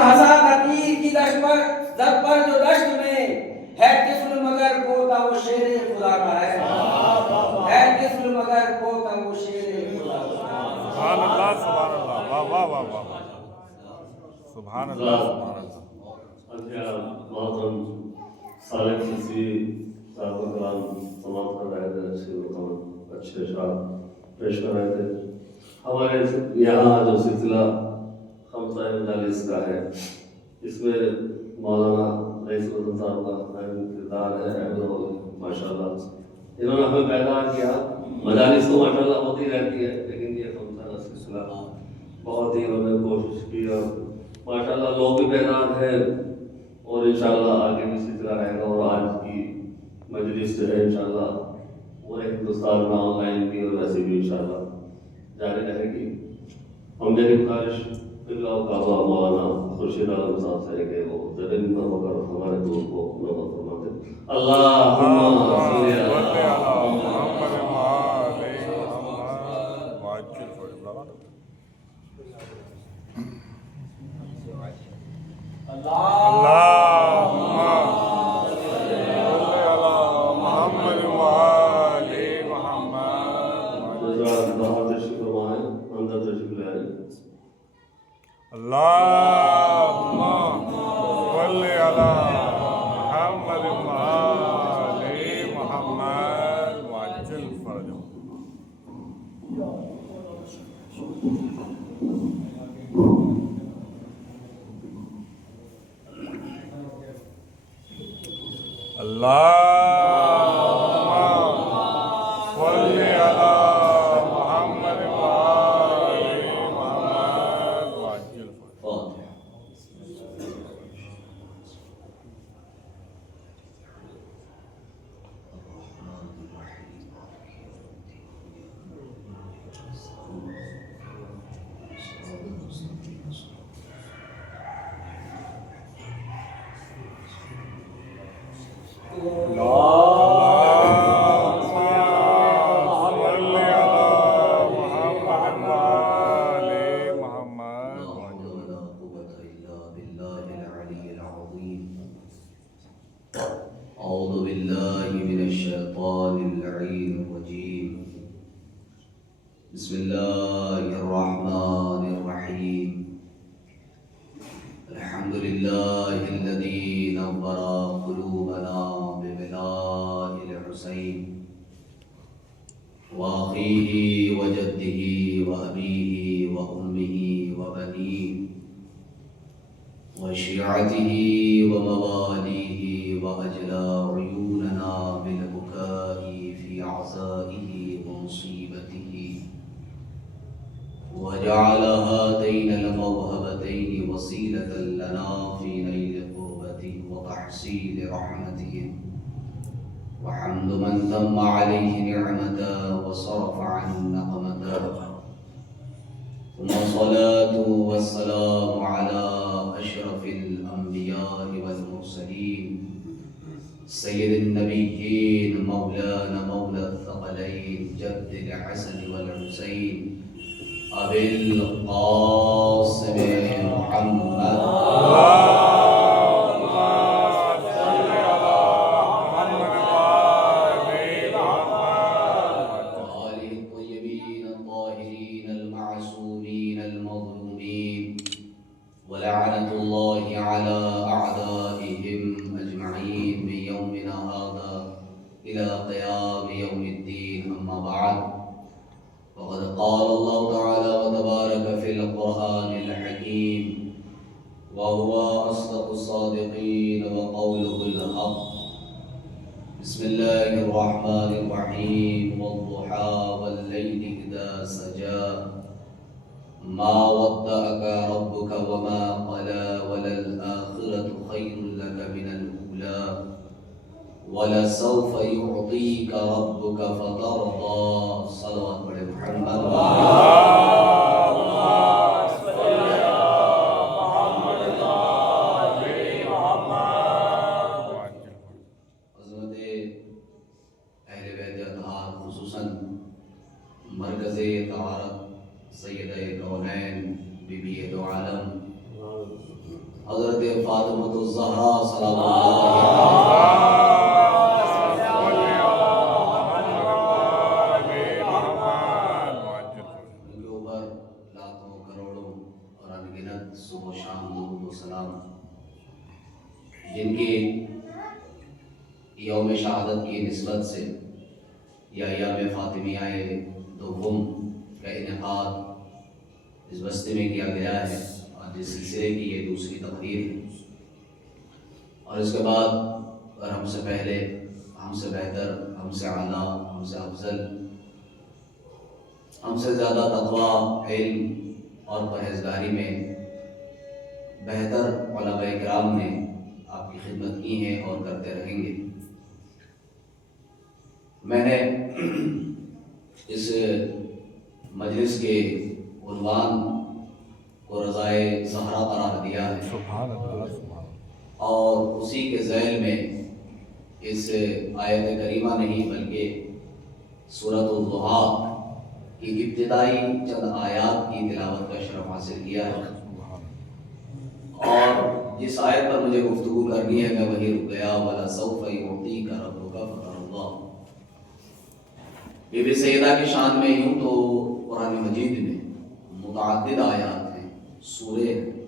ہزا کا تیر کی دشت پر زد پر جو دشت میں ہے طفل مگر پوتا وہ شیر خدا کا ہے طفل مگر پوتا وہ شیر خدا کا ہے. سبحان اللہ سبحان اللہ واہ واہ واہ واہ سبحان اللہ سبحان اللہ. محترم صالح سیسی صاحب کلام سماعت کر رہے تھے، اچھے اشعار پیش کر رہے تھے. ہمارے یہاں جو سلسلہ خمسہ مجالس کا ہے، اس میں مولانا رئیس الوطن صاحب کا اہم کردار ہے. ماشاء اللہ انہوں نے ہمیں بیدار کیا. مجالس تو ماشاء اللہ ہوتی رہتی ہے، لیکن یہ خمسہ سلسلہ بہت ہی انہوں نے کوشش کی اور ماشاء اللہ لوگ بھی بیدار ہیں اور انشاءاللہ آگے بھی سلسلہ رہے گا. اور آج کی مجلس جو ہے انشاءاللہ پورے ہندوستان میں آن لائن بھی اور ویسے بھی انشاءاللہ جاری رہے گی. ہم میری گزارش اللہ کعبہ مولانا خورشید عالم صاحب سے ہے کہ وہ زمین پر ہو کر ہمارے دور کو نظر فرماتے. اللہم صلی علی محمد وعلی محمد واجب فرما. اللہم صلی علی محمد وعلی محمد. حضرات باہر تشریف فرمائیں، اندر تشریف لے آئیں. اللہم صلی علی محمد وعلی محمد واجل فرج. اللہم صلی علی محمد وعلی محمد واجل فرج. أعوذ بالله من الشيطان اللعين الرجيم. بسم الله الرحمن الرحيم. الحمد لله الذي نور قلوبنا ببناء الحسين وأخيه وجده وأبيه وأمه وبنيه وشيعته ومواليه وأجلى عيوننا بالبكاء في عزائه ومصيبته وجعل هاتين الموهبتين وسيلة لنا في نيل قربته وتحصيل رحمته. وحمد من تم عليه نعمته وصرف عن نقمته. ثم الصلاة والسلام على أشرف الأنبياء والمرسلين سيد النبيين مولانا مولى الثقلين جد الحسن والحسين أبي القاسم محمد. ولعنة الله على أعدائهم أجمعين من يومنا هذا إلى قيام يوم الدين. أما بعد، وقد قال الله تعالى وتبارك في القرآن الحكيم وهو أصدق الصادقين وقوله الحق. بسم الله الرحمن الرحيم. والضحى والليل إذا سجى ما ودعك ربك وما قلى وللآخرة خير لك من الأولى ولسوف يعطيك ربك فترضى. صلوات محمد. حضرت اہل بیت اطہار خصوصاً مرکز طہارت سیدہ کونین بی بی دو عالم حضرت فاطمہ الزہرا سلام اللہ ان کے اوپر لاکھوں کروڑوں اور انگنت صبح و شام درود و سلام، جن کی یوم شہادت کی نسبت سے یا ایام فاطمیہ دوم کا انعقاد اس بستی میں کیا گیا ہے، اور جس سلسلے کی یہ دوسری تقریر ہے۔ اور اس کے بعد اگر ہم سے پہلے، ہم سے بہتر، ہم سے اعلیٰ، ہم سے افضل، ہم سے زیادہ تقویٰ، علم اور پرہیزگاری میں بہتر علماء کرام نے آپ کی خدمت کی ہے اور کرتے رہیں گے۔ میں نے اس مجلس کے عنوان کو رضائے زہرا قرار دیا ہے، سبحان اللہ، سبحان اللہ۔ اور اسی کے ذیل میں اس آیت کریمہ نہیں بلکہ سورۃ الضحیٰ کی ابتدائی چند آیات کی تلاوت کا شرف حاصل کیا ہے، اور جس آیت پر مجھے گفتگو کرنی ہے میں وہی رک گیا۔ وَلَسَوْفَ يُعْطِيكَ رَبُّكَ فَتَرْضَىٰ۔ بی بی سیدہ کی شان میں یوں تو قرآن مجید میں متعدد آیات ہیں، سورے ہیں،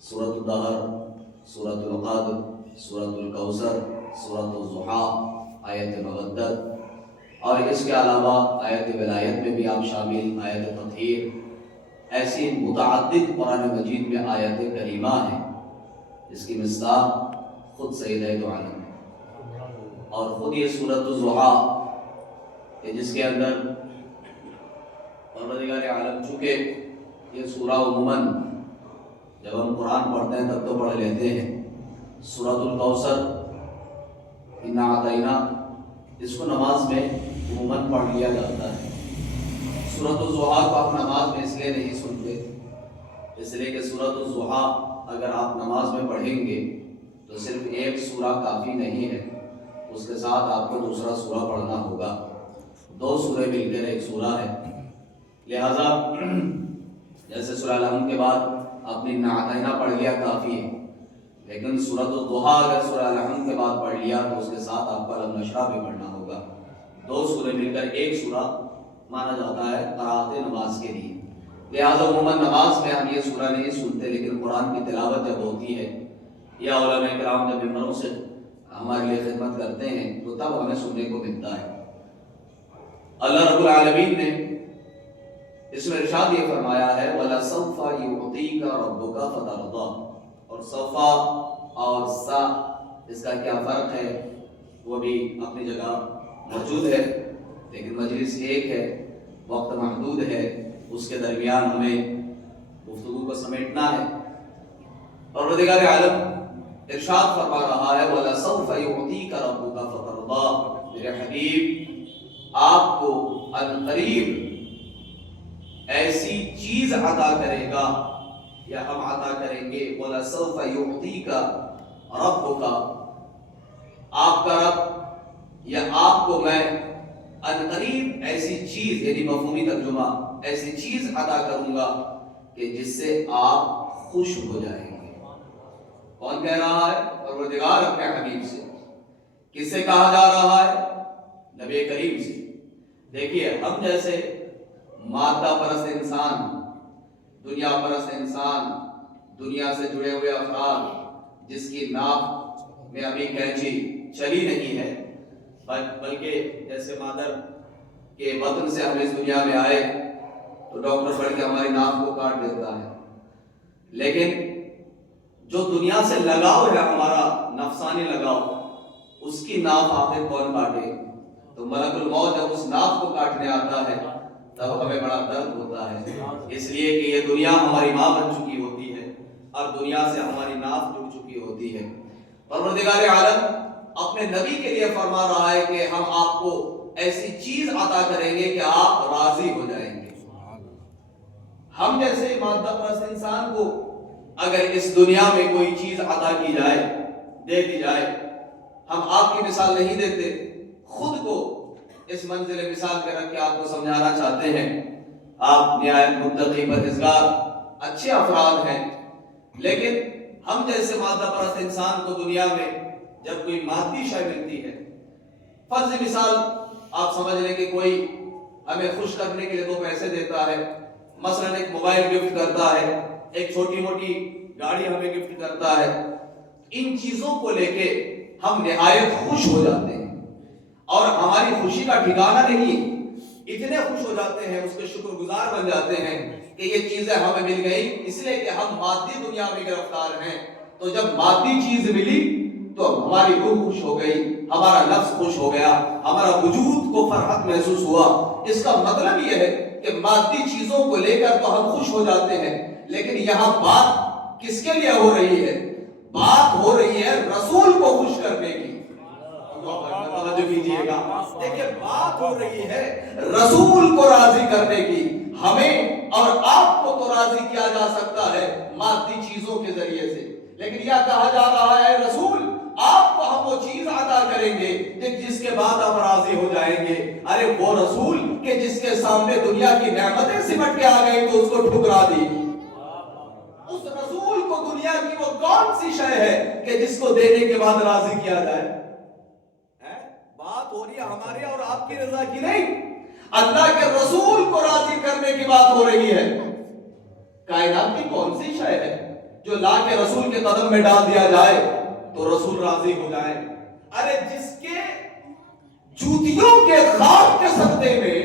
سورۃ الدہر، سورۃ القدر، سورۃ الکوثر، سورۃ الضحیٰ، آیت مودت، اور اس کے علاوہ آیت ولایت میں بھی آپ شامل، آیت تطہیر، ایسی متعدد قرآن مجید میں آیت کریمہ ہیں جس کی مصداق خود سیدہ دو عالم ہے، اور خود یہ سورۃ الضحیٰ کہ جس کے اندر پروردگار عالم، چونکہ یہ سورہ عموماً جب ہم قرآن پڑھتے ہیں تب تو پڑھ لیتے ہیں، سورۃ الکوثر، انا اعطینا، اس کو نماز میں عموماً پڑھ لیا جاتا ہے۔ سورۃ الضحیٰ کو آپ نماز میں اس لیے نہیں سنتے، اس لیے کہ سورۃ الضحیٰ اگر آپ نماز میں پڑھیں گے تو صرف ایک سورہ کافی نہیں ہے، اس کے ساتھ آپ کو دوسرا سورہ پڑھنا ہوگا، دو سورے مل کر ایک سورہ ہے۔ لہذا جیسے سورہ الحمد کے بعد آپ نے انا اعطینا پڑھ لیا کافی ہے، لیکن سورۃ الضحیٰ اگر سورہ الحمد کے بعد پڑھ لیا تو اس کے ساتھ آپ کو الم نشرح بھی پڑھنا ہوگا، دو سورے مل کر ایک سورہ مانا جاتا ہے قرأت نماز کے لیے۔ لہذا عموماً نماز میں ہم یہ سورہ نہیں سنتے، لیکن قرآن کی تلاوت جب ہوتی ہے یا علماء کرام جب ممبروں سے ہمارے لیے خدمت کرتے ہیں تو تب ہمیں سننے کو ملتا ہے۔ اللہ رب العالمین نے اس میں ارشاد یہ فرمایا ہے وَلَسَوْفَ يُعْطِيكَ رَبُّكَ فَتَرْضَىٰ، اور صوفہ اور سا اس کا کیا فرق ہے وہ بھی اپنی جگہ موجود ہے، لیکن مجلس ایک ہے، وقت محدود ہے، اس کے درمیان ہمیں گفتگو کو سمیٹنا ہے۔ پروردگار عالم ارشاد فرما رہا ہے وَلَسَوْفَ يُعْطِيكَ رَبُّكَ فَتَرْضَىٰ، میرے حبیب آپ کو عنقریب ایسی چیز عطا کرے گا یا ہم عطا کریں گے۔ وَلَسَوْفَ يُعْطِيكَ رَبُّكَ، آپ کا رب یا آپ کو میں عنقریب ایسی چیز، یعنی مفہومی ترجمہ، ایسی چیز عطا کروں گا کہ جس سے آپ خوش ہو جائیں گے۔ کون کہہ رہا ہے؟ پروردگار اپنے حبیب سے۔ کس سے کہا جا رہا ہے؟ نبی کریم سے۔ دیکھیے ہم جیسے مادہ پرست انسان، دنیا پرست انسان، دنیا سے جڑے ہوئے افراد جس کی ناک میں ابھی کینچی چلی نہیں ہے، بلکہ جیسے مادر کے بطن سے ہم اس دنیا میں آئے تو ڈاکٹر پڑھ کے ہماری ناک کو کاٹ دیتا ہے، لیکن جو دنیا سے لگاؤ ہے ہمارا نفسانی لگاؤ، اس کی ناک آخر کون کاٹے؟ تو ملک الموت جب اس ناک کو کاٹنے آتا ہے تب ہمیں بڑا درد ہوتا ہے، اس لیے کہ یہ دنیا ہماری ماں بن چکی ہوتی ہے اور دنیا سے ہماری ناک جڑ چکی ہوتی ہے۔ پروردگار عالم اپنے نبی کے لیے فرما رہا ہے کہ ہم آپ کو ایسی چیز عطا کریں گے کہ آپ راضی ہو جائیں گے۔ ہم جیسے مادہ پرست انسان کو اگر اس دنیا میں کوئی چیز عطا کی جائے، دے دی جائے، ہم آپ کی مثال نہیں دیتے، خود کو اس منزل مثال پہ رکھ کے آپ کو سمجھانا چاہتے ہیں۔ آپ نہایت متقی پرہیزگار اچھے افراد ہیں، لیکن ہم جیسے مادہ پرست انسان کو دنیا میں جب کوئی مادی شے ملتی ہے، فرض مثال آپ سمجھ لیں کہ کوئی ہمیں خوش کرنے کے لیے 2 پیسے دیتا ہے، مثلا ایک موبائل گفٹ کرتا ہے، ایک چھوٹی موٹی گاڑی ہمیں گفٹ کرتا ہے، ان چیزوں کو لے کے ہم نہایت خوش ہو جاتے ہیں اور ہماری خوشی کا ٹھکانہ نہیں، اتنے خوش ہو جاتے ہیں، اس کے شکر گزار بن جاتے ہیں کہ یہ چیزیں ہمیں مل گئی، اس لیے کہ ہم مادی دنیا میں گرفتار ہیں۔ تو جب مادی چیز ملی تو ہماری روح خوش ہو گئی، ہمارا نفس خوش ہو گیا، ہمارا وجود کو فرحت محسوس ہوا۔ اس کا مطلب یہ ہے کہ مادی چیزوں کو لے کر تو ہم خوش ہو جاتے ہیں، لیکن یہاں بات کس کے لیے ہو رہی ہے؟ بات ہو رہی ہے رسول کو خوش کرنے کی۔ توجہ کیجیے گا، دیکھیں بات ہو رہی ہے رسول کو راضی کرنے کی۔ ہمیں اور آپ کو تو راضی کیا جا سکتا ہے مادی چیزوں کے ذریعے سے، لیکن یہ کہا جا رہا ہے رسول آپ کو ہم وہ چیز عطا کریں گے جس کے بعد ہم راضی ہو جائیں گے۔ ارے وہ رسول کہ جس کے سامنے دنیا کی نعمتیں سمٹ کے آ گئی تو اس کو ٹھکرا دی، اس رسول کو دنیا کی وہ کون سی شے ہے کہ جس کو دینے کے بعد راضی کیا جائے؟ بات ہو رہی ہے ہمارے اور آپ کی رضا کی نہیں، اللہ کے رسول کو راضی کرنے کی بات ہو رہی ہے۔ کائنات کی کون سی شے ہے جو لا کے رسول کے قدم میں ڈال دیا جائے تو رسول راضی ہو جائے؟ ارے جس کے جوتیوں کے خاک کے صدقے میں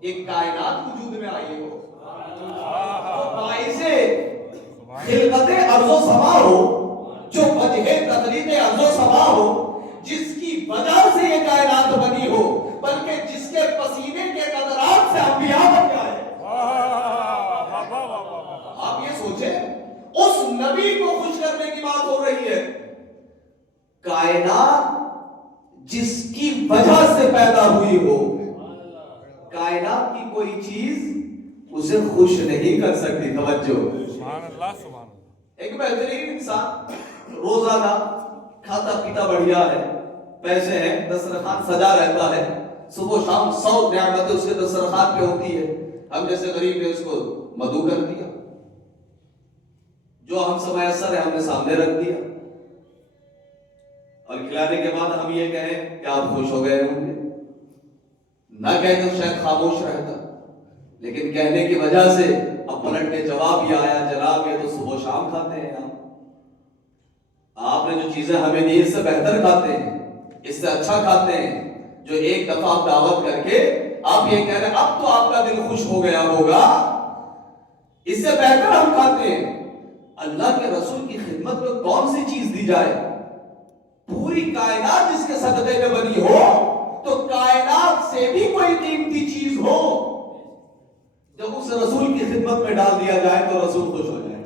ایک کائنات وجود میں آئی ہو، باعث خلقت ارض و سما ہو، جو وجہ تخلیق ارض و سما ہو، جس کی وجہ سے یہ کائنات بنی ہو، بلکہ جس کے پسینے کے قطرات سے انبیاء بن گئے۔ آپ یہ سوچیں اس نبی کو خوش کرنے کی بات ہو رہی ہے۔ کائنات جس کی وجہ سے پیدا ہوئی ہو، کائنات کی کوئی چیز اسے خوش نہیں کر سکتی۔ توجہ، سبحان اللہ سبحان اللہ۔ ایک بہترین انسان روزانہ کھاتا پیتا بڑھیا ہے، پیسے ہیں، دسترخوان سجا رہتا ہے، صبح و شام 100 نعمتیں اس کے دسترخوان پہ ہوتی ہے، ہم جیسے غریب نے اس کو مدعو کر دیا، جو ہم سے میسر ہے ہم نے سامنے رکھ دیا، اور کھلانے کے بعد ہم یہ کہیں کہ آپ خوش ہو گئے ہوں گے، نہ کہیں تو شاید خاموش رہتا، لیکن کہنے کی وجہ سے اب پلٹ کے جواب یہ آیا، جناب یہ تو صبح و شام کھاتے ہیں، آپ نے جو چیزیں ہمیں دی اس سے بہتر کھاتے ہیں، اس سے اچھا کھاتے ہیں، جو ایک دفعہ آپ دعوت کر کے آپ یہ کہہ رہے ہیں اب تو آپ کا دل خوش ہو گیا ہوگا، اس سے بہتر ہم کھاتے ہیں۔ اللہ کے رسول کی خدمت میں کون سی چیز دی جائے؟ پوری کائنات جس کے صدقے میں بنی ہو، تو کائنات سے بھی کوئی قیمتی چیز ہو، جب اس رسول کی خدمت میں ڈال دیا جائے تو رسول خوش ہو جائے۔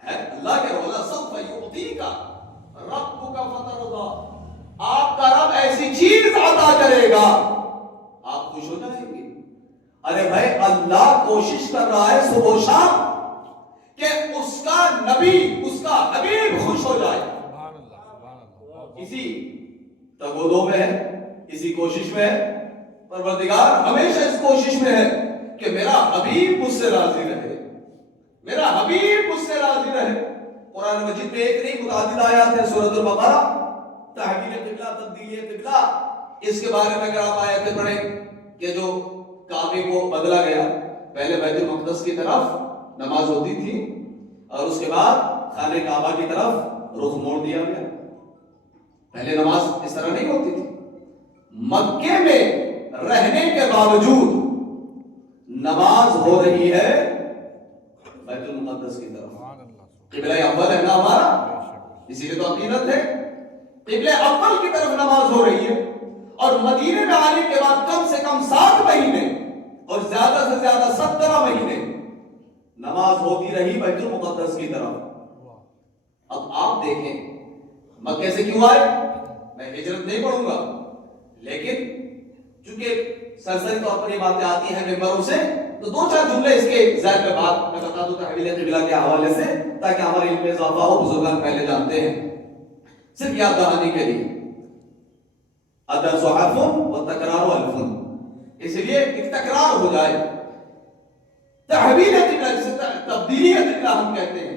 اللہ کے رولا سوف یعطیک ربک فترضی، آپ کا رب ایسی چیز عطا کرے گا آپ خوش ہو جائیں گے۔ ارے بھائی اللہ کوشش کر رہا ہے صبح و شام کہ اس کا نبی، اس کا حبیب خوش ہو جائے۔ اسی تگودو میں ہے، اسی کوشش میں ہے، پروردگار ہمیشہ اس کوشش میں ہے کہ میرا حبیب مجھ سے راضی رہے، میرا حبیب مجھ سے راضی رہے۔ قرآن مجید میں ایک نہیں متعدد آیات ہیں، سورۃ البقرہ، تحویل قبلہ، تبدیلی قبلہ، اس کے بارے میں اگر آپ آیتیں پڑھیں کہ جو کعبے کو بدلا گیا، پہلے بیت المقدس کی طرف نماز ہوتی تھی اور اس کے بعد خانہ کعبہ کی طرف رخ موڑ دیا گیا، پہلے نماز اس طرح نہیں ہوتی تھی۔ مکے میں رہنے کے باوجود نماز ہو رہی ہے بیت المقدس کی طرف، قبلہ اول ہے نا ہمارا، اسی لیے تو عقیدت ہے، قبلہ اول کی طرف نماز ہو رہی ہے، اور مدینے میں آنے کے بعد کم سے کم 7 مہینے اور زیادہ سے زیادہ 17 مہینے نماز ہوتی رہی بیت المقدس کی طرف۔ اب آپ دیکھیں مکے سے کیوں آئے، میں ہجرت نہیں پڑھوں گا، لیکن چونکہ سرسری طور پر یہ باتیں آتی ہیں ممبروں سے، تو 2-4 جملے اس کے ذہن میں بات میں بتا دوں تحویل قبلہ کے حوالے سے، تاکہ ہمارے علم میں اضافہ ہو، بزرگان پہلے جانتے ہیں، صرف یاد دہانی کے لیے۔ الدرس حرف والتکرار الف، اس لیے ایک تکرار ہو جائے۔ تحویل قبلہ جسے تبدیلی قبلہ ہم کہتے ہیں،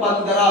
15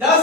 10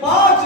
5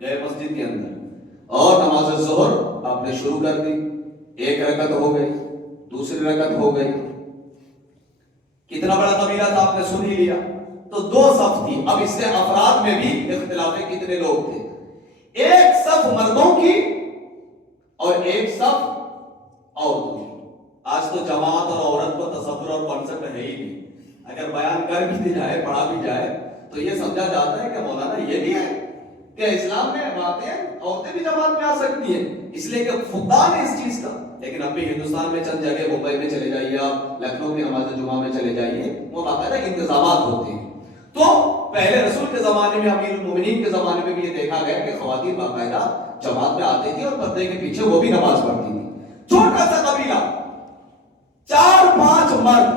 گئے مسجد کے اندر اور نماز ظہر آپ نے شروع کر دی، ایک رکعت ہو گئی، دوسری رکعت ہو گئی، کتنا بڑا قبیلہ تھا آپ نے سن ہی لیا، تو 2 صف تھی. اب اس سے افراد میں بھی اختلاف ہے کتنے لوگ تھے. ایک صف مردوں کی اور ایک صف عورتوں کی. آج تو جماعت اور عورت کو تصور اور کانسیپٹ ہے ہی نہیں. اگر بیان کر بھی جائے پڑھا بھی جائے تو یہ سمجھا جاتا ہے کہ مولانا یہ بھی ہے کہ اسلام میں باتیں عورتیں بھی جماعت میں آ سکتی ہیں، اس لیے کہ فقہ نے اس چیز کا. لیکن اب بھی ہندوستان میں چند جگہ، ممبئی میں چلے جائیے آپ، لکھنؤ کی نماز جمعہ میں چلے جائیے، وہ باقاعدہ انتظامات ہوتے ہیں. تو پہلے رسول کے زمانے میں، امیر المومنین کے زمانے میں بھی یہ دیکھا گیا کہ خواتین باقاعدہ جماعت میں آتی تھی اور پردے کے پیچھے وہ بھی نماز پڑھتی تھی. چھوٹا سا قبیلہ، 4-5 مرد،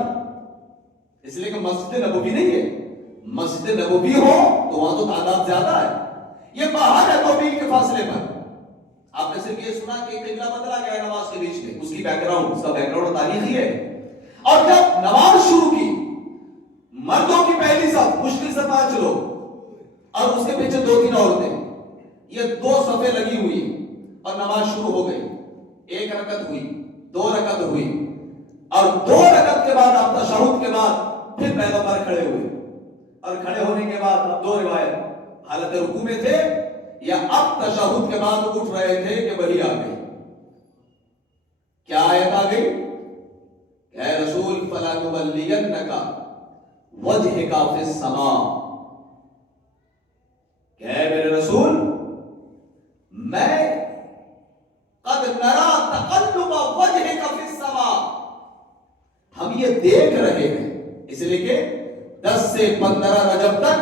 اس لیے کہ مسجد نبوی نہیں ہے. مسجد نبوی ہو تو وہاں تو تعداد زیادہ ہے، یہ باہر ہے 2 میل کے فاصلے پر. آپ نے صرف یہ سنا کہ قبلہ بدلا گیا ہے نماز کے بیچ میں، اس کی بیک گراؤنڈ، اس کا بیک گراؤنڈ تاریخی ہے. اور جب نماز شروع کی، مردوں کی پہلی صف مشکل سے 5 لوگ اور اس کے پیچھے 2-3 عورتیں، یہ 2 صفیں لگی ہوئی اور نماز شروع ہو گئی. 1 رکعت ہوئی، 2 رکعت ہوئی، اور 2 رکعت کے بعد آپ تشہد کے بعد پھر پیغمبر کھڑے ہوئے. اور کھڑے ہونے کے بعد اب 2 روایت، حالت رکوع میں تھے یا اب تشہد کے بعد اٹھ رہے تھے کہ وحی آ گئی. کیا آیت آ گئی؟ اے رسول فَلَنُوَلِّيَنَّكَ وَجْهِكَ فِي السَّمَاءِ، کہ اے میرے رسول، میں قد نرا تقلب وجهك في السماء، ہم یہ دیکھ رہے ہیں. اس لیے کہ 10 سے 15 رجب تک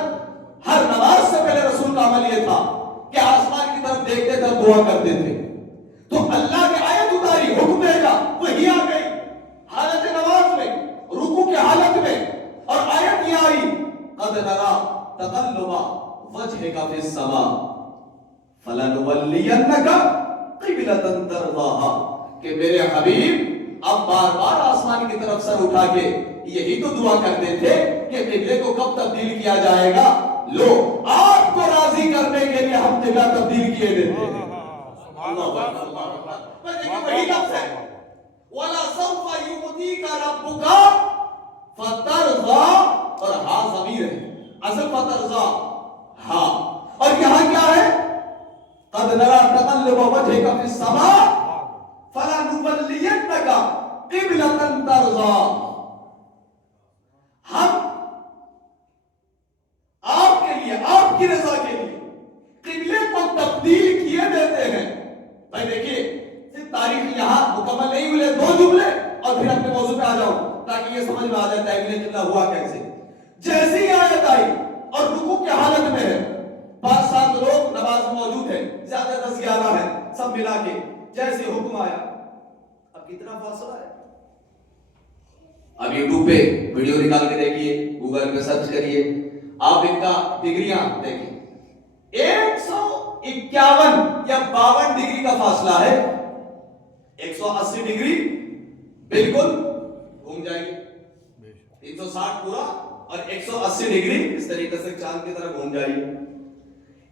ہر نماز سے پہلے رسول کا عمل یہ تھا کہ آسمان کی طرف دیکھتے تھے، دعا کرتے تھے. تو اللہ کی آیت اتاری، حکم دے گا، وہی آ گئی حالت نماز میں، رکوع کی حالت میں، اور آیت یہ آئی قد نرا تقلب وجهك في السماء فلنولینک قبلۃ ترضاها، کہ میرے حبیب اب بار بار آسمان کی طرف سر اٹھا کے یہی تو دعا کرتے تھے کہ قبلے کو کب تبدیل کیا جائے گا. لو آپ کو راضی کرنے کے لیے ہم قبلہ تبدیل کیے دیتے ہیں. اللہ اکبر. دیکھیں وہی لفظ ہے وَلَسَوْفَ يُعْطِيكَ رَبُّكَ فَتَرْضَىٰ، اور ہاں ضمیر ہے، اصل فَتَرْضَىٰ ہاں، اور یہاں کیا ہے؟ قَدْ نَرَىٰ تَقَلُّبَ وَجْهِكَ فِي السَّمَاءِ فَلَنُوَلِّيَنَّكَ قِبْلَةً تَرْضَىٰ. ہم آپ کے لیے، آپ کی رضا کے لیے قبلے کو تبدیل کیے دیتے ہیں. بھائی دیکھیے، صرف تاریخ یہاں مکمل نہیں ہوئے، 2 جملے اور پھر اپنے موضوع پہ آ جاؤں تاکہ یہ سمجھ میں آ جاتا ہے کہ قبلہ ہوا کیسے. جیسی آیت آئی اور رکوع کی حالت میں ہے، 5-7 لوگ نماز میں موجود ہیں، زیادہ 10-11 ہیں، سب ملا کے جیسے حکم آیا. اب کتنا فاصلہ ہے؟ اب یوٹیوب پہ ویڈیو نکال کے دیکھیے، گوگل پہ سرچ کریے، آپ ان کا ڈگریاں دیکھیں. 151 یا 52 ڈگری کا فاصلہ ہے. 180 ڈگری بالکل گھوم جائے گی، 360 پورا اور 180 ڈگری اس طریقے سے چاند کی طرح گھوم جائیے.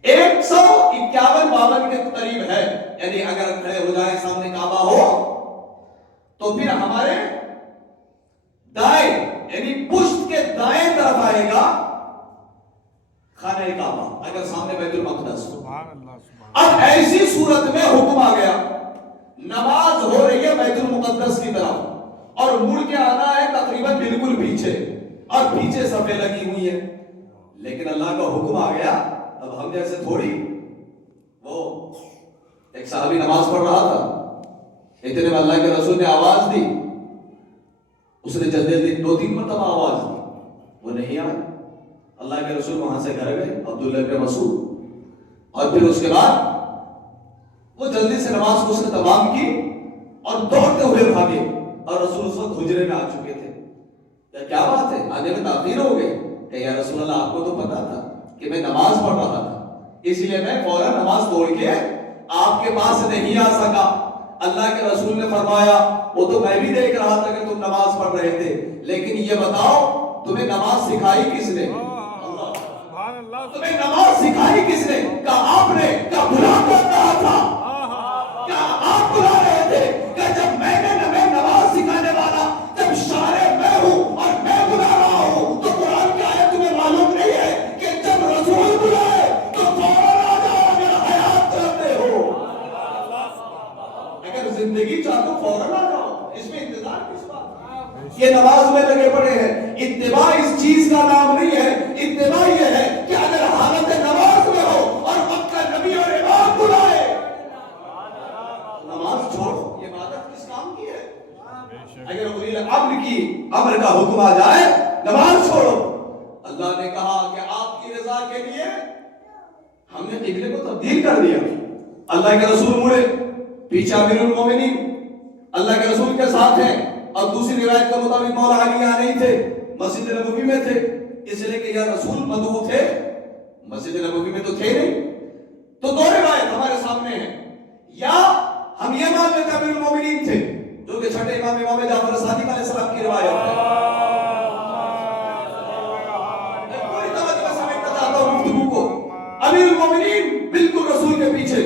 151-52 کے قریب ہے، یعنی اگر کھڑے ہو جائیں سامنے کعبہ ہو تو پھر ہمارے دائیں یعنی پشت کے دائیں طرف آئے گا خانہ کعبہ، اگر سامنے بیت المقدس ہو. اب ایسی صورت میں حکم آ گیا، نماز ہو رہی ہے بیت المقدس کی طرف اور مڑ کے آنا ہے تقریباً بالکل پیچھے، اور پیچھے صفیں لگی ہوئی ہیں. لیکن اللہ کا حکم آ گیا، اب ہم جیسے تھوڑی. وہ ایک صحابی نماز پڑھ رہا تھا، اتنے میں اللہ کے رسول نے آواز دی، اس نے جلدی جلدی 2-3 مرتبہ آواز دی، وہ نہیں آئی. اللہ کے رسول وہاں سے گھر گئے عبداللہ بن مسعود، اور پھر اس کے بعد وہ جلدی سے نماز کو اس نے تمام کی اور دوڑتے ہوئے بھاگے، اور رسول اس وقت حجرے میں آ چکے تھے. کیا بات ہے، آنے میں تاخیر ہو گئے کہ یا رسول اللہ آپ کو تو پتا تھا کہ میں نماز پڑھ رہا تھا، اس لیے میں فوراً نماز توڑ کے آپ کے پاس نہیں آ سکا. اللہ کے رسول نے فرمایا وہ تو میں بھی دیکھ رہا تھا کہ تم نماز پڑھ رہے تھے، لیکن یہ بتاؤ تمہیں نماز سکھائی کس نے؟ تمہیں نماز سکھائی کس نے؟ کہا آپ نے، کہا بلا کون رہا تھا؟ کہا آپ بلا رہے تھے؟ کہ جب میں نے نماز سکھانے والا جب شارع میں ہوں اور میں بلا رہا ہوں تو قرآن کی آیت تمہیں معلوم نہیں ہے کہ جب رسول بلائے تو فوراً آ جاؤ اگر حیات چاہتے ہو، اگر زندگی چاہتے ہو فوراً آ جاؤ، اس میں انتظار کس بات؟ یہ نماز میں لگے پڑے ہیں. اتباع اس چیز کا نام نہیں ہے. اتباع یہ ہے کہ اگر حالت نماز میں ہو اور وقت کا نبی اور امام بلائے نماز چھوڑو. یہ عبادت کس کام کی ہے؟ اگر اولی الامر کی امر کا حکم آ جائے نماز چھوڑو. اللہ نے کہا کہ آپ کی رضا کے لیے ہم نے قبلے کو تبدیل کر دیا. اللہ کے رسول مڑے پیچھے امیر المومنین اللہ کے رسول کے ساتھ ہیں، اور دوسری روایت کے مطابق مولا علی یہاں نہیں تھے، مسجد نبوی میں تھے، اس لیے کہ یا رسول مدعو تھے، مسجد نبوی میں تو تھے نہیں. تو دو روایت ہمارے سامنے ہیں. یا ہم یہ مان لیتے امیر المومنین تھے، جو کہ چھٹے امام جعفر صادق علیہ السلام کی روایت ہے. پوری توجہ سے سمجھنا چاہتا ہوں گفتگو کو. امیر المومنین بالکل رسول کے پیچھے.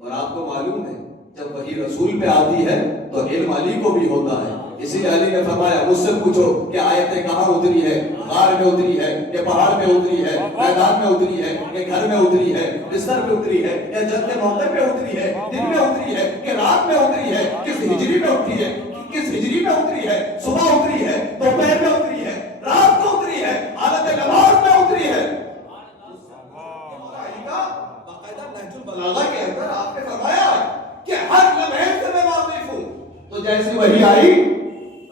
اور آپ کو معلوم ہے جب وحی رسول پہ آتی ہے تو علم علی کو بھی ہوتا ہے. اسی لیے علی نے فرمایا مجھ سے پوچھو کہ آیتیں کہاں اتری ہے، غار میں اتری ہے کہ پہاڑ پہ اتری ہے، میدان میں اتری ہے کہ گھر میں اتری ہے، بستر پہ اتری ہے یا جنگ کے موقع پہ اتری ہے، دن میں اتری ہے کہ رات میں اتری ہے، کس ہجری میں اتری ہے، کس ہجری میں اتری ہے، صبح اتری ہے، دوپہر میں اتری ہے، رات کو اتری ہے، حالت نماز میں اتری ہے. باقاعدہ نہج البلاغہ کے اندر آپ نے فرمایا کہ ہر لمحے سے میں واقف ہوں. تو جیسے وحی آئی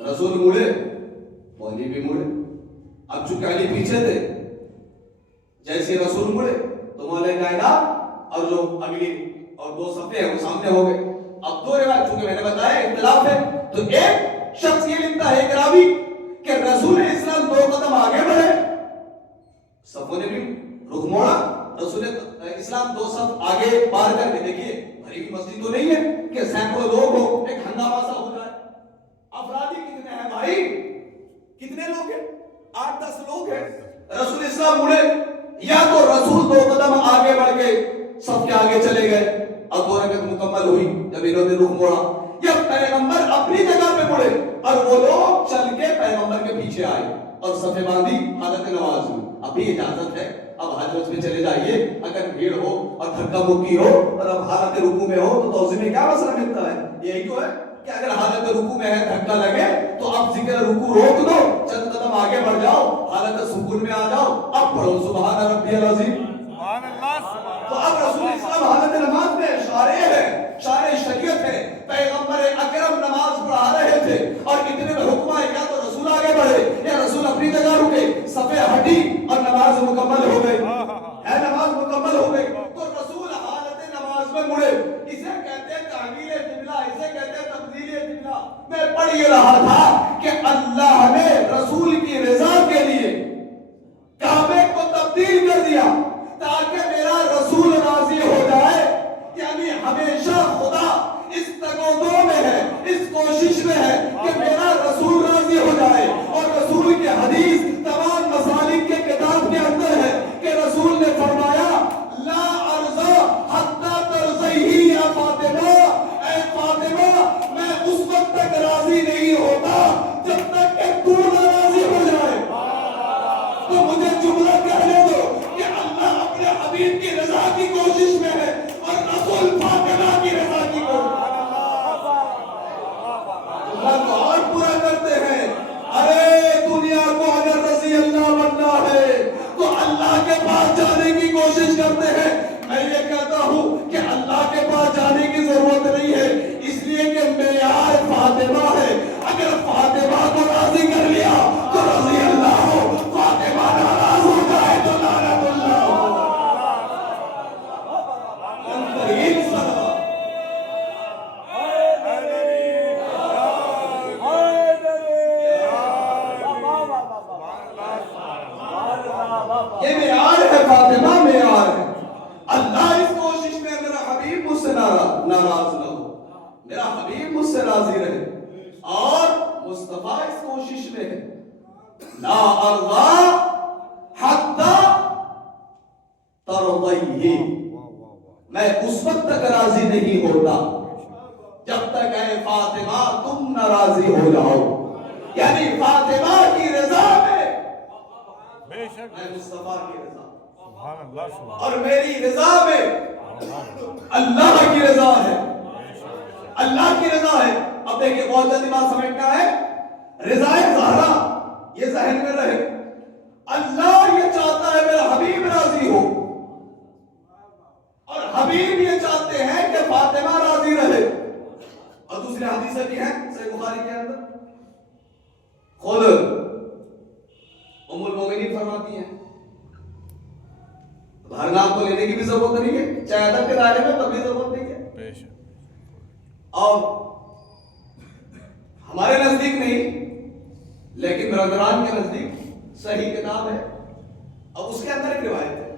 رسول مڑے، مولوی بھی مڑے. اب چونکہ علی پیچھے تھے، جیسے رسول مڑے تو مولا کائنات اور جو اگلی اور دو صفحے ہیں وہ سامنے ہو گئے. اب دو روایت چونکہ میں نے بتایا اختلاف ہے، تو ایک شخص یہ لکھتا ہے ایک راوی کہ رسول اسلام دو قدم آگے بڑھے، صفوں نے بھی رخ موڑا، رسول اسلام دو صف آگے پار کر کے دیکھیے بھری ہوئی مسجد تو نہیں ہے کہ سینکڑوں لوگ ہو ایک ہنگامہ سا ہو جائے. افرادی کتنے ہیں بھائی؟ کتنے لوگ ہیں؟ 8-10 لوگ ہیں. رسول اسلام مڑے، یا تو رسول دو قدم آگے بڑھ کے سب کے آگے چلے گئے اور دو رکعت مکمل ہوئی جب انہوں نے رخ موڑا، یا پیغمبر اپنی جگہ پہ مڑے اور وہ لوگ چل کے پیغمبر کے پیچھے آئے اور صفیں باندھی حالت نماز میں. ابھی اجازت ہے اب حجت میں چلے جائیے اگر بھیڑ ہو اور دھکا مکی ہو اور اب حالت رکوع میں ہو تو توضیح میں کیا مسئلہ ملتا ہے؟ یہی تو ہے کہ اگر حالت رکوع میں ہے دھکا لگے تو اب ذکر رکوع روک دو، چند قدم آگے بڑھ جاؤ، حالت سکون میں آ جاؤ، اب پڑھو سبحان ربی العظیم. تو اب رسول اسلام حالت نماز میں شارع ہے، شارع شریعت ہے. پیغمبر اکرم نماز پڑھا رہے تھے اور اتنے میں حکم آئے یا تو رسول آگے بڑھے یا رسول اپنی جگہ رکے، صفیں ہٹی اور نماز مکمل ہو گئی. ہے نماز مکمل ہو گئی تو رسول حالت نماز میں مڑے. اسے کہتے ہیں تعمیل قبلہ، اسے کہتے ہیں تبدیل قبلہ. میں پڑھ یہ رہا تھا کہ اللہ نے رسول کی رضا کے لیے کعبے کو تبدیل کر دیا تاکہ میرا رسول راضی ہو جائے. یعنی ہمیشہ خدا اس تگودو میں ہے، اس کوشش میں ہے کہ میرا رسول راضی ہو جائے. اور رسول کے حدیث تمام مسالک کے کتاب کے اندر ہے کہ رسول نے فرمایا لا ارضا حتی ترضیہ یا فاطمہ، اے فاطمہ میں اس وقت تک راضی نہیں ہوتا جب تک کہ تو نہ راضی ہو جائے. تو مجھے جملہ کہنے دو کہ اللہ اپنے حبیب کی رضا کی کوشش میں ہے اور رسول فاطمہ کی رضا کی کوشش. اللہ کو اور پورا کرتے ہیں. ارے دنیا کو اگر رضی اللہ بننا ہے تو اللہ کے پاس جانے کی کوشش کرتے ہیں. میں یہ کہتا ہوں کہ اللہ کے پاس جانے کی ضرورت نہیں ہے، اس لیے کہ معیار فاطمہ ہے. اگر فاطمہ کو راضی کر لیا تو رضی اللہ ہو، فاطمہ ناراض ہو جائے تو لعنت اللہ ہو. بہترین صدقہ یہ معیار ہے، فاطمہ معیار ہے. اللہ اس کوشش میں میرا حبیب مجھ سے ناراض نہ ہو، میرا حبیب مجھ سے راضی رہے. اور مصطفیٰ اس کوشش میں ہے لا ارضا حتی علیہ میں اس وقت تک راضی نہیں ہوتا جب تک اے فاطمہ تم ناراضی ہو جاؤ. یعنی فاطمہ کی رضا میں بے شک میں مصطفیٰ کی رضا سبحان اللہ سبحان اور میری رضا میں اللہ کی رضا ہے. اللہ کی رضا ہے. اب دیکھیں بہت جلدی بات سمجھنا ہے. رضا زہرا یہ ذہن میں رہے. اللہ یہ چاہتا ہے میرا حبیب راضی ہو اور حبیب یہ چاہتے ہیں کہ فاطمہ راضی رہے. اور دوسری حدیثیں بھی ہیں صحیح بخاری کے اندر. خود ام المومنین فرماتی ہیں ہر نام کو لینے کی بھی ضرورت نہیں ہے, چاہے ادب کے دائرے میں تب بھی ضرورت نہیں ہے. بے شک اور ہمارے نزدیک نہیں لیکن برادران کے نزدیک صحیح کتاب ہے. اب اس کے اندر ایک روایت ہے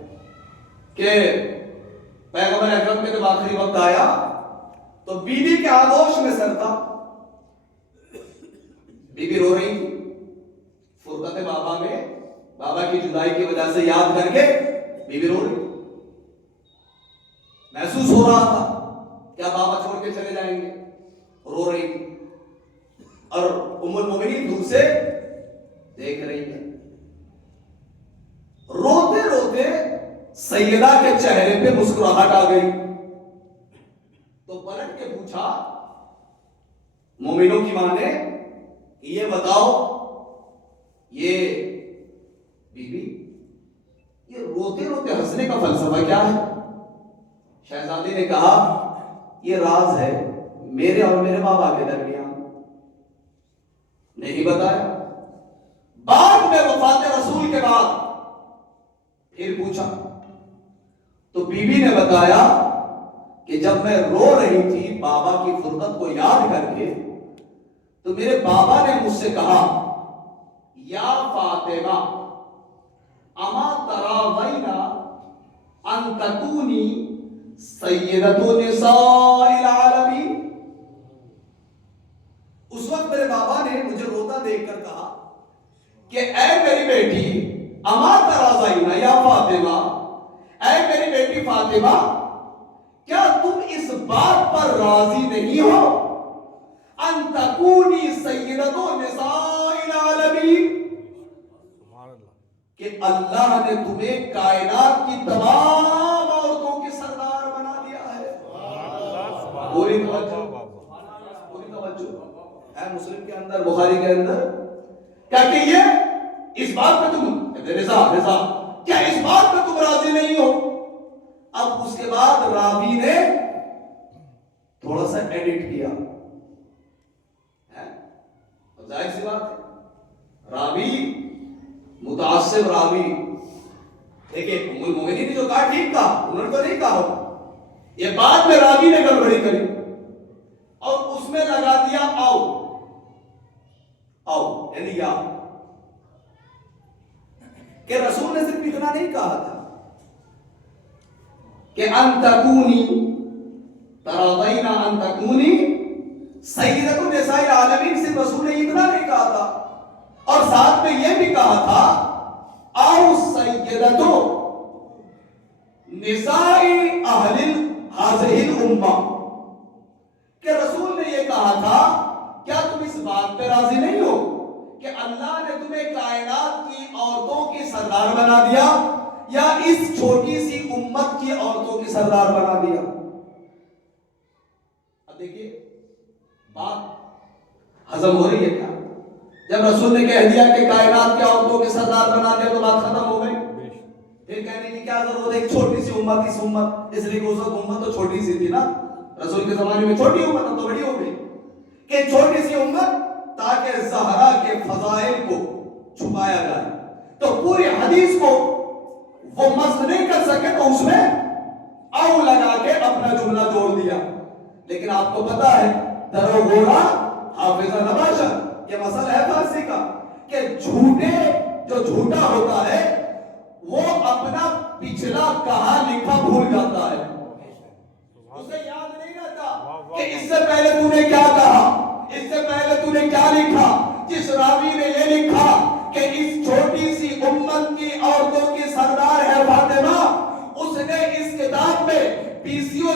کہ پیغمبر اکرم کے جب آخری وقت آیا تو بیوی کے آغوش میں سر تھا. بیوی رو رہی تھی فرقت بابا میں, بابا کی جدائی کی وجہ سے یاد کر کے بیوی رو رہی. محسوس ہو رہا تھا کیا بابا چھوڑ کے چلے جائیں گے, رو رہی تھی. اور ام المومنین دور سے دیکھ رہی ہے. روتے روتے سیدہ کے چہرے پہ مسکراہٹ آ گئی تو پلٹ کے پوچھا مومنوں کی ماں نے کہ یہ بتاؤ یہ بیوی یہ روتے روتے ہنسنے کا فلسفہ کیا ہے؟ شہزادی نے کہا یہ راز ہے میرے اور میرے بابا کے درمیان, نہیں بتایا. بعد میں وفات رسول کے بعد پھر پوچھا تو بیوی نے بتایا کہ جب میں رو رہی تھی بابا کی فرقت کو یاد کر کے تو میرے بابا نے مجھ سے کہا یا فاطمہ اما تراضینا ان تکونی سیدۃ نساء العالمین. اس وقت میرے بابا نے مجھے روتا دیکھ کر کہا کہ اے میری بیٹی اما تراضینا یا فاطمہ, اے میری بیٹی فاطمہ کیا تم اس بات پر راضی نہیں ہو ان تکونی سیدۃ نساء العالمین کہ اللہ نے تمہیں کائنات کی تمام عورتوں کے سردار بنا دیا ہے. پوری توجہ ہے مسلم کے اندر بخاری کے اندر کیا کہ یہ اس بات پہ تم رضا کیا اس بات پہ تم راضی نہیں ہو. اب اس کے بعد راوی نے تھوڑا سا ایڈٹ کیا, ظاہر سی بات ہے راوی متعصب راوی. دیکھیں ام المومنین نے جو کہا ٹھیک کہا, انہوں نے تو نہیں کہا ہوگا, یہ بعد میں راوی نے گڑبڑی کری اور اس میں لگا دیا آؤ یعنی یا کہ رسول نے صرف اتنا نہیں کہا تھا کہ ان تکونی تراضینا ان تکونی سیدۃ النساء العالمین, صرف رسول نے اتنا نہیں کہا تھا اور ساتھ میں یہ بھی کہا تھا او سیدۃ نساء اہل ہذہ الامہ, کہ رسول نے یہ کہا تھا کیا تم اس بات پہ راضی نہیں ہو کہ اللہ نے تمہیں کائنات کی عورتوں کی سردار بنا دیا یا اس چھوٹی سی امت کی عورتوں کی سردار بنا دیا. اب دیکھیے بات ہضم ہو رہی ہے کیا؟ جب رسول نے کہہ دیا کہ کائنات کی عورتوں کے سردار بنا دیا تو بات ختم ہو گئی. پھر کہنے کی کیا ضرورت ہے ایک چھوٹی سی امت, اس امت اس لیے کہ اس وقت امت تو چھوٹی سی تھی نا, رسول کے زمانے میں چھوٹی امت اب تو بڑی ہو گئی, کہ چھوٹی سی امت تاکہ زہرا کے فضائل کو چھپایا جائے تو پوری حدیث کو وہ مست نہیں کر سکے تو اس میں او لگا کے اپنا جملہ جوڑ دیا. لیکن آپ کو پتا ہے درو گھوڑا حافظہ نباشا, یہ مسئلہ ہے فارسی کا کہ جو جھوٹا ہوتا ہے وہ اپنا پچھلا کہا لکھا بھول جاتا ہے, اسے یاد نہیں رہتا کہ اس سے پہلے تو نے کیا کہا, اس سے پہلے تو نے کیا لکھا. جس راوی نے یہ لکھا کہ اس چھوٹی سی امت کی عورتوں کی سردار ہے فاطمہ, اس نے اس 20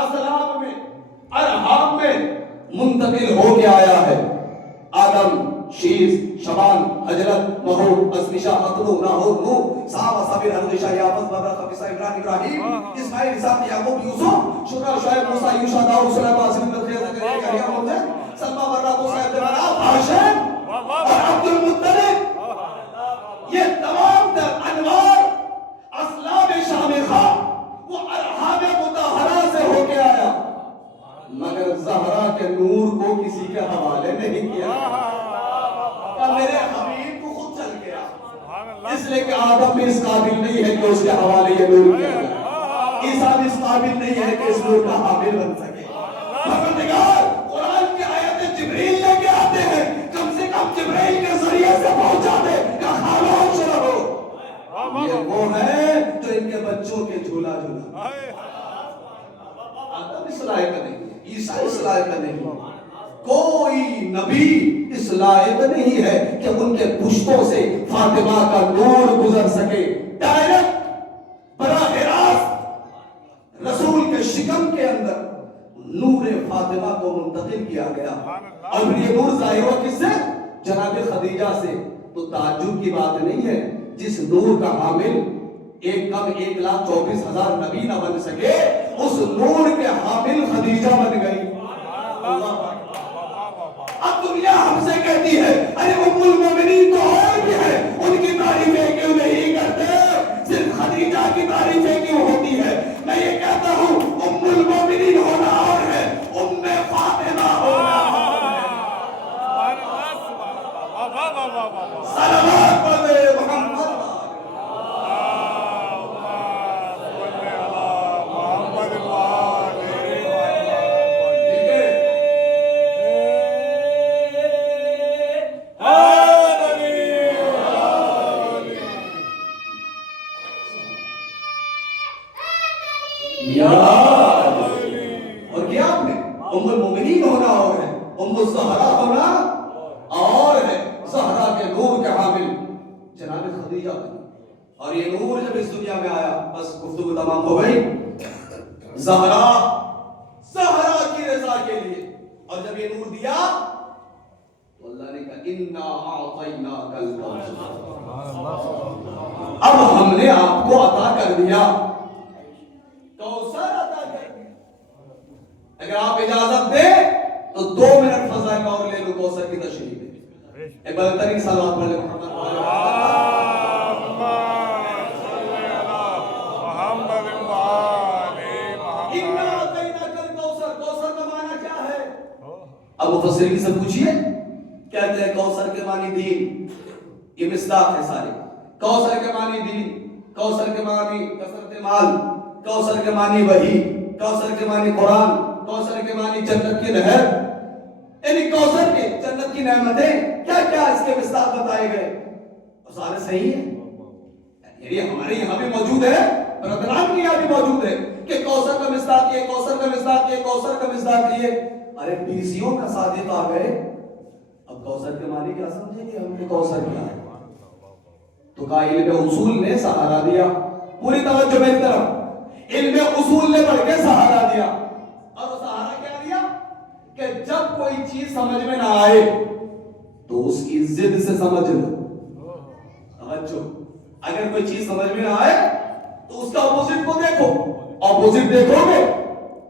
اسلاب میں ارحام میں منتقل ہو کے آیا ہے. آدم، شیز، شبان، حجرت، محو، اسمشا، اتلو، ناہور، نوح، سام، صبر، حنوشا، یافس، برہ، خبیصہ، عمران، ابراہیم، اسماعیل، اسحاق، یعقوب، یوسف، شکر، شعیب، موسیٰ، یوشع، داؤد، سلیمان، سلیم، بلقیس، زکریا، یحییٰ، موسیٰ، سلمہ، برہ، موسیٰ، ابن مناف، ہاشم اور عبد المطلب. یہ تمام تر انوار اسلام شامخہ وہ ارحام مطہرہ سے ہو کے آیا، مگر زہرا کے نور کو کسی کے حوالے نہیں کیا. میرے حبیب کو خود چل گیا، اس لیے کہ آدم بھی اس قابل نہیں ہے کہ اس کے حوالے یہ نور کیا جائے. عیسیٰ بھی اس قابل نہیں ہے کہ اس نور کا حامل بن سکے. پروردگار قرآن کی آیتیں جبریل لے کے آتے ہیں، کم سے کم جبریل کے ذریعے سے پہنچا دے کہ خاموش رہو. یہ وہ ہے جو ان کے بچوں کے جھولا جھولا. آدم اس لائق نہیں، عیسیٰ اس لائق نہیں، کوئی نبی اس لائق نہیں ہے کہ ان کے پشتوں سے فاطمہ کا نور گزر سکے. ڈائریکٹ براہ راست رسول کے شکم کے اندر نور فاطمہ کو منتقل کیا گیا، اور پھر یہ نور ظاہر ہوا کس سے؟ جناب خدیجہ سے. تو تعجب کی بات نہیں ہے جس نور کا حامل 1,24,000 نبی نہ بن سکے، اس نور کے حامل خدیجہ بن گئی. اب دنیا ہم سے کہتی ہے ارے ام المومنین تو اور بھی ہے، ان کی تعریفیں کیوں نہیں کرتے؟ صرف خدیجہ کی تعریفیں کیوں ہوتی ہے؟ میں یہ کہتا ہوں ام المومنین ہونا اور ہے، ام فاطمہ ہونا اور ہے. صلوات پڑھے محمد. اور کیا آپ نے ام المومنین ہونا اور ہے، ام الزہرا ہونا اور ہے. زہرا کے نور کے حامل جناب خدیجہ بنی، اور یہ نور جب اس دنیا میں آیا بس گفتگو تمام ہو گئی. زہرا کی رضا کے لیے، اور جب یہ نور دیا تو اللہ نے کہا انا اعطیناک الکوثر، اب ہم نے آپ کو عطا کر دیا کوثر عطا کر دیا. اگر آپ اجازت دیں تو 2 منٹ فضا کا اور لے لو کوثر کی تشریح میں. ایک بہترین صلوات پڑھ لے محمد. کوثر کا معنی کیا ہے؟ اب مفسرین سے پوچھئے، کہتے ہیں کوثر کے معنی دین. یہ مصداق ہے سارے. کوثر کے معنی دین، کوثر کے معنی کثرت مال، کوثر کے معنی وحی، کوثر کے معنی قرآن، کوثر کے معنی جنت کی نہر. یعنی کوثر کے جنت کی نعمتیں کیا کیا اس کے مصداق بتائے گئے، اور سارے صحیح ہیں. یعنی ہمارے یہاں بھی موجود ہے، برادران کے یہاں بھی موجود ہے کہ کوثر کا مصداق یہ، کوثر کا مصداق یہ، کوثر کا مصداق یہ. ارے بیسیوں کا صادق آ گئے. اب کوثر کے معنی کیا سمجھیں گے ہم نے کوثر کیا ہے؟ تو کہا علم اصول نے سہارا دیا. پوری توجہ میری طرف، علم اصول نے پڑھ کے سہارا دیا. اور وہ سہارا کیا دیا کہ جب کوئی چیز سمجھ میں نہ آئے تو اس کی ضد سے سمجھ لو. توجہ، اگر کوئی چیز سمجھ میں نہ آئے تو اس کا اپوزٹ کو دیکھو. اپوزٹ دیکھو گے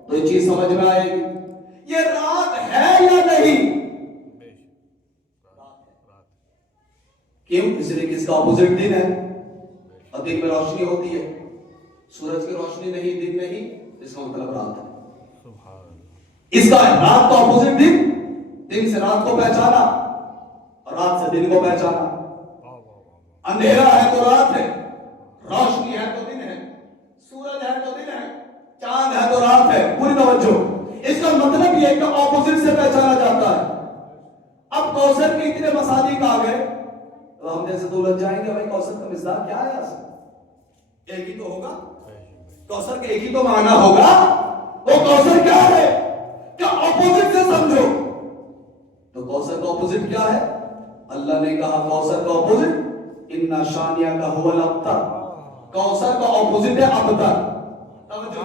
تو یہ چیز سمجھ میں آئے گی. یہ رات ہے یا نہیں؟ کیوں؟ اس لیے کہ اس کا اپوزٹ دن ہے، اور دن میں روشنی ہوتی ہے. سورج کی روشنی نہیں، دن نہیں، اس کا مطلب رات ہے. اس کا رات کا اپوزٹ دن سے رات کو پہچانا اور رات سے دن کو پہچانا. اندھیرا ہے تو رات ہے، روشنی ہے تو دن ہے، سورج ہے تو دن ہے، چاند ہے تو رات ہے. پوری توجہ. اس کا مطلب یہ کہ اپوزٹ سے پہچانا جاتا ہے. اب کوثر کے اتنے مصادیق آ گئے تو ہم جیسے تو لگ جائیں گے بھائی کوثر کا مصداق کیا ہے؟ ایک ہی تو ہوگا کوثر کا، ایک ہی تو معنی ہوگا. وہ کوثر کیا ہے کیا اپوزٹ سے سمجھو. تو کوثر کا اپوزٹ کیا ہے؟ اللہ نے کہا کوثر کا اپوزٹ اِنَّ شَانِئَكَ هُوَ الْأَبْتَرُ. کوثر کا اپوزٹ ہے ابتر. توجہ.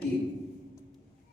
3,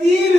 3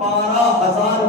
12,000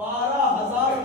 12,000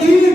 3,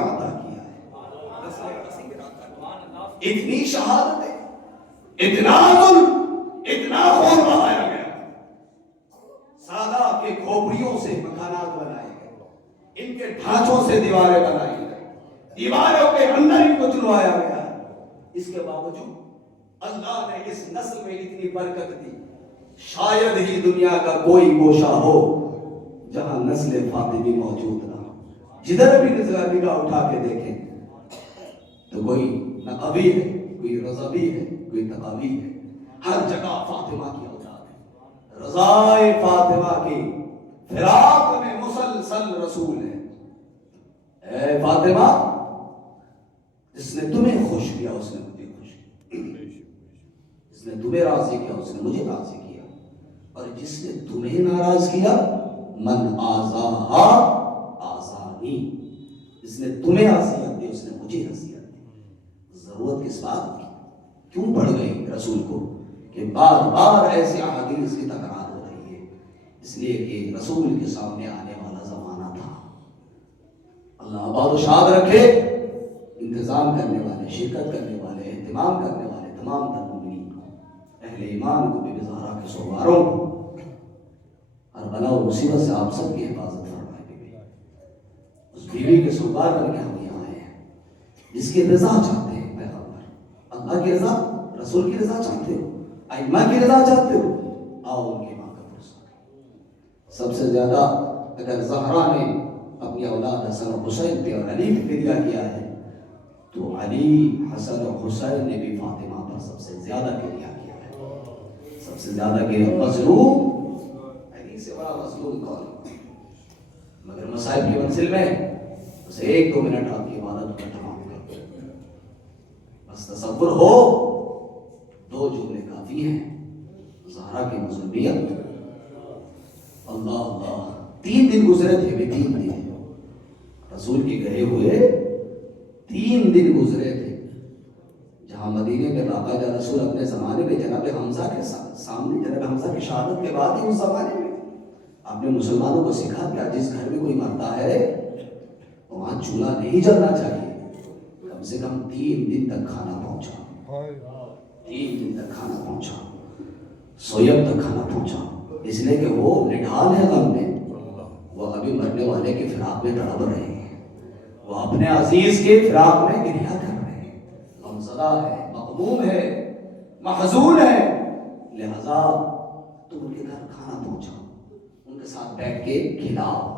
عطا کیا ہے، نسل کثیر عطا کیا ہے، اتنی شہادتیں، اتنا ظلم، اتنا خون بہایا گیا، سادہ کے کھوپڑیوں سے مکانات بنائے گئے، ان کے ڈھانچوں سے دیواریں بنائی گئی، دیواروں کے اندر ان کو چنوایا گیا، اس کے باوجود اللہ نے اس نسل میں اتنی برکت دی، شاید ہی دنیا کا کوئی گوشہ ہو جہاں نسل فاطمی موجود نہ ہو، جدھر بھی نگاہ اٹھا کے دیکھیں تو کوئی نقبی ہے، کوئی رضبی ہے، کوئی تقوی ہے، ہر جگہ فاطمہ کی اولاد ہے، رضائے فاطمہ کی فراق میں مسلسل رسول ہے۔ اے فاطمہ، جس نے تمہیں خوش کیا اس نے مجھے خوش کیا، جس نے تمہیں راضی کیا اس نے مجھے راضی کیا، اور جس نے تمہیں ناراض کیا من آزاہا آزانی، جس نے تمہیں اذیت دی اس نے مجھے اذیت دی۔ ضرورت کس بات کی؟ کیوں پڑ گئی رسول کو کہ بار بار ایسے احادیث کی تکرار ہو رہی ہے؟ اس لیے کہ رسول کے سامنے آنے والا زمانہ تھا۔ اللہ آباد و شاد رکھے انتظام کرنے والے، شرکت کرنے والے، اہتمام کرنے والے تمام تر مومنین کو، اہل ایمان کو، بی بی زہرا کے سواروں کو، ہر بلا و مصیبت سے آپ سب کی حفاظت فرمائے۔ بیوی اس بیوی کے سوار بن کے ہم یہاں آئے ہیں جس کی رضا چاہتے ہیں پیغمبر، اللہ کی رضا، رسول کی رضا چاہتے ہو، ائمہ کی رضا چاہتے ہو، آؤ ان کی ماں کا پرسہ۔ سب سے زیادہ اگر زہرا نے اپنی اولاد حسن و حسین پہ اور علی پہ فدیہ کیا ہے تو علی، حسن و حسین نے بھی فاطمہ پر سب سے زیادہ فدیہ کیا ہے، سب سے زیادہ کہ مظلوم علی سے بڑا مظلوم کون؟ مگر مصائب کی منزل میں بس 1-2 منٹ آپ کی عبادت کا تمام کر دو، بس تصور ہو 2 جملے کافی ہیں، زہرا کی مظلومیت، اللہ اللہ۔ 3 دن گزرے تھے، 3 دن رسول کے گئے ہوئے 3 دن گزرے تھے، جہاں مدینے میں باقاعدہ رسول اپنے زمانے میں جناب حمزہ کے سامنے، جناب حمزہ کی شہادت کے بعد ہی اس زمانے میں آپ نے مسلمانوں کو سکھا دیا جس گھر میں کوئی مرتا ہے وہاں چولہا نہیں جلنا چاہیے، کم سے کم 3 دن تک کھانا پہنچا، 3 دن تک کھانا پہنچا، سویب تک کھانا پہنچا، اس لیے کہ وہ نڈھال ہے غم میں، وہ ابھی مرنے والے کے فراق میں تڑپ رہے ہیں، وہ اپنے عزیز کے فراق میں گریہ کر رہے ہیں، غمزدہ ہے، مغموم ہے، محزون ہے، لہذا تم ان کے گھر کھانا پہنچاؤ، ان کے ساتھ بیٹھ کے کھلاؤ۔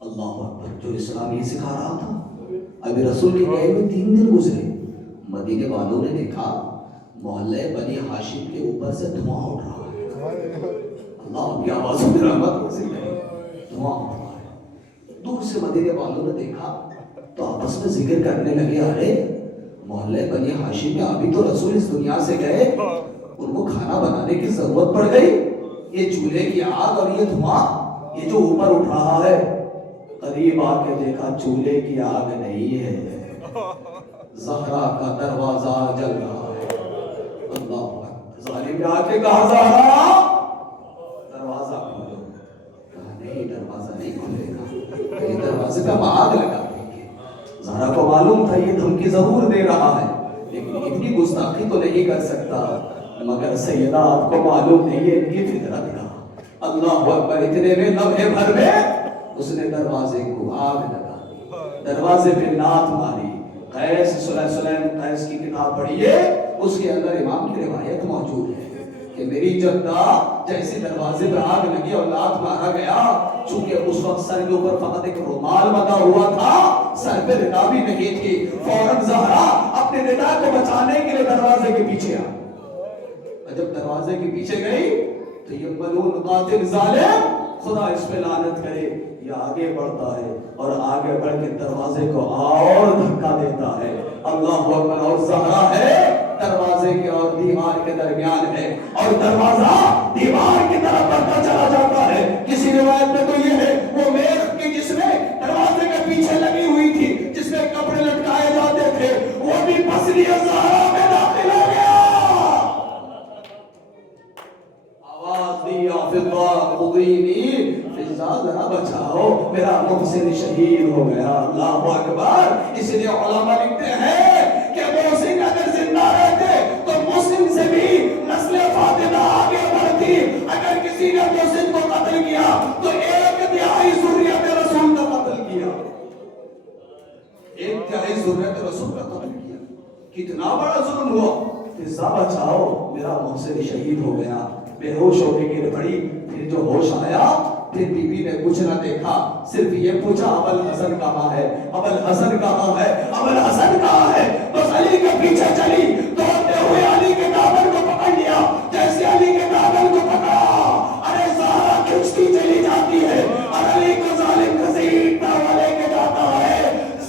اللہ اکبر، جو اسلام یہ سکھا رہا تھا۔ ابھی رسول کے گئے ہوئے 3 دن گزرے، مدینے والوں نے دیکھا محلے بنی ہاشم کے اوپر سے دھواں اٹھ رہا ہے، اللہ کی آوازوں میں رحمت نازل ہے، دھواں اٹھ رہا ہے۔ دور سے مدینے والوں نے دیکھا تو آپس میں ذکر کرنے لگے، ارے محلے بنی ہاشم میں ابھی تو رسول اس دنیا سے گئے، ان کو کھانا بنانے کی ضرورت پڑ گئی، یہ چولہے کی آگ اور یہ دھواں یہ جو اوپر اٹھ رہا ہے، قریب آ کے دیکھا چولہے کی آگ نہیں ہے، زہرا کا دروازہ جل رہا ہے۔ اللہ ظالم نے آ کے کہا زہرا دروازہ کھولو، کہا نہیں دروازہ نہیں کھلے گا، یہ دروازے پہ ہم آگ لگا دیں گے۔ زہرا کو معلوم تھا یہ دھمکی ضرور دے رہا ہے لیکن اتنی گستاخی تو نہیں کر سکتا، مگر سیدہ آپ کو معلوم نہیں ہے ان کی فطرت کا۔ اللہ اکبر، اتنے میں لمحے بھر میں اس نے دروازے کو آگ لگا دی، دروازے پہ لات ماری۔ قیس سلیم قیس کی کتاب پڑھیے، اس کے اندر امام کی روایت موجود ہے کہ میری جدہ جیسے دروازے پر آگ لگی اور لات مارا گیا، چونکہ اس وقت سر کے اوپر فقط ایک رومال بندھا ہوا تھا، سر پہ ردا بھی نہیں تھی، فوراً زہرا اپنے ردا کو بچانے کے لیے دروازے کے پیچھے آ، جب دروازے کے پیچھے گئی تو یہ ملعون قاتل ظالم، خدا اس پہ لعنت کرے، یہ آگے بڑھتا ہے اور آگے بڑھ کے دروازے کو اور دھکا دیتا ہے۔ اللہ اکبر، اور زہرا ہے دروازے کے اور دیوار کے درمیان ہے اور دروازہ دیوار کی طرف بڑھتا چلا جاتا ہے۔ کسی روایت میں تو یہ ہے وہ میخ کی جس میں دروازے کے پیچھے لگی ہوئی تھی، جس میں کپڑے لٹکائے جاتے تھے، وہ بھی پسلی زہرا میں داخل ہو گیا۔ آواز دی فضا خدینی، فضا ذرا بچاؤ، میرا محسن شہید ہو گیا۔ اللہ اکبر، اس لیے علماء لکھتے ہیں کہ محسن اگر زندہ رہتے تو مسلم سے بھی نسل فاطمہ آگے بڑھتی. اگر کسی نے محسن کو قتل کیا تو 1/3 ذریت رسول کا قتل کیا. 1/3 ذریت رسول کا قتل کیا. کتنا بڑا ظلم ہوا. فضا بچاؤ, میرا محسن شہید ہو گیا, بے ہوش ہو کے گر پڑی. پھر جو ہوش آیا پھر بی بی نے کچھ نہ دیکھا, صرف یہ پوچھا ابوالحسن کہاں ہے, ابوالحسن کہاں ہے, ابوالحسن کہاں ہے. بس علی کے پیچھے چلی, دوڑتے ہوئے علی کے دامن کو پکڑ لیا. جیسے علی کے دامن کو پکڑا, ارے زہرا کھنچتی چلی جاتی ہے اور علی کو ظالم گھسیٹتا ہوا لے کے جاتا ہے.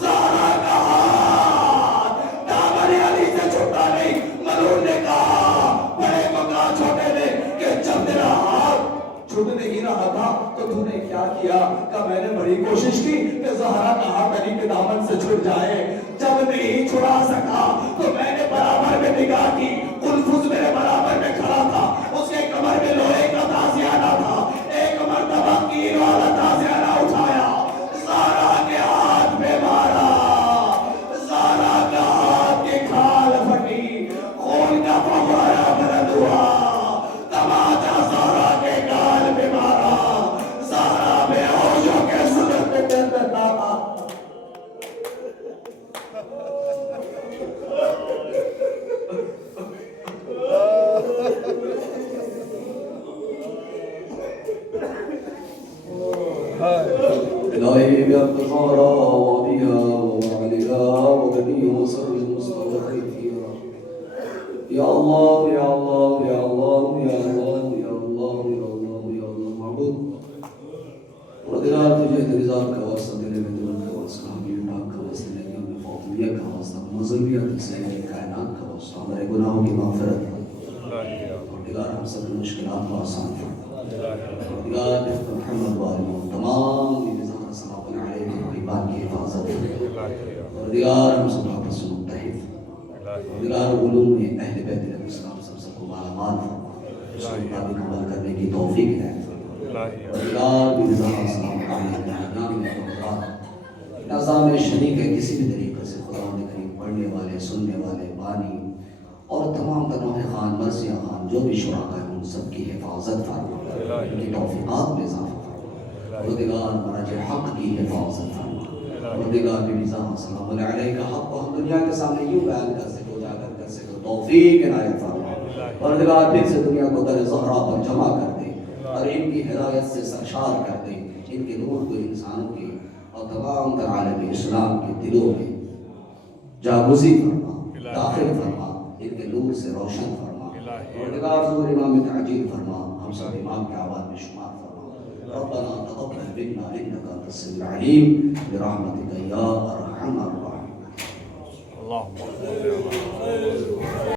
زہرا کا ہاتھ دامن علی سے چھوٹا نہیں. ملعون نے کہا, بڑے کو کہا چھوٹے نے, کہ جب تیرا ہاتھ چھوٹ نہیں رہا تھا تو تو نے کیا کیا؟ کہ میں نے بڑی کوشش کی کہ زہرا کا ہاتھ علی کے دامن سے چھٹ جائے. جب نہیں چھڑا سکا تو میں نے برابر میں نگاہ کی, قلفز میرے برابر میں کھڑا تھا, اس کے کمر میں لوہے کا تازیانہ تھا. ایک مرتبہ تیر والا تازیانہ اٹھایا, زہرا کے ہاتھ میں مارا. زہرا کا ہاتھ کی کھال پھٹی, خون کا فوارہ بلند ہوا, تماچا زہرا کے گال میں مارا. زہرا بے ہوش ہو کے صورت میں ڈرتا تھا. إلهي بأبد الزهراء وأبيها وعليها وبني وسر المستضعفين. يا الله يا الله يا الله يا الله يا الله يا الله يا الله معبود ردلات تجاه رضا کا واسطہ دل میں دل کا واسطہ حبیب پاک کا واسطہ نبیوں میں فاطمیہ کا واسطہ مظلمیت سید کائنات کا واسطہ ہمارے گناہوں کی مغفرت. پروردگار ہم سب مشکلات کو آسان فرما. پروردگار محمد والوں تمام نظام صلی اللہ علیہ وسلم کی حفاظت. پروردگار ہم سب آپس میں متحد. پروردگار علوم میں اہل بیت علیہ السلام سب کو مالا مال فرما, اس کو مطابق عمل کرنے کی توفیق ہے. پروردگار بھی نظام صلی اللہ علیہ وسلم نظام شریک ہے کسی بھی طریقے سے خدا نے کریم پڑھنے والے, سننے والے, بانی اور تمام تنوع خان, مرثیہ خان, جو بھی شرکاء ہیں ان سب کی حفاظت فرما, ان کی توفیقات میں اضافہ فرما. پروردگار مراجع حق کی حفاظت فرما. پروردگار بھی نظام صلی اللہ علیہ کا حق کو ہم دنیا کے سامنے یوں بیان کر سکے, اجاگر کر سکے, توفیق عنایت فرما. پروردگار پھر سے دنیا کو در زہرا پر جمع کر دے اور ان کی ہدایت سے سرشار کر دے. ان کے نور کو انسانوں کے اور تمام تر عالم اسلام کے دلوں میں جاگزی فرما, داخل فرما, ان کے نور سے روشن فرما. پروردگار ظہور امام تعجیل فرما, ہم سب امام کے آواز میں شمار فرما. ربنا تقبل منا انك انت السميع العليم برحمتك يا ارحم الراحمين. اللهم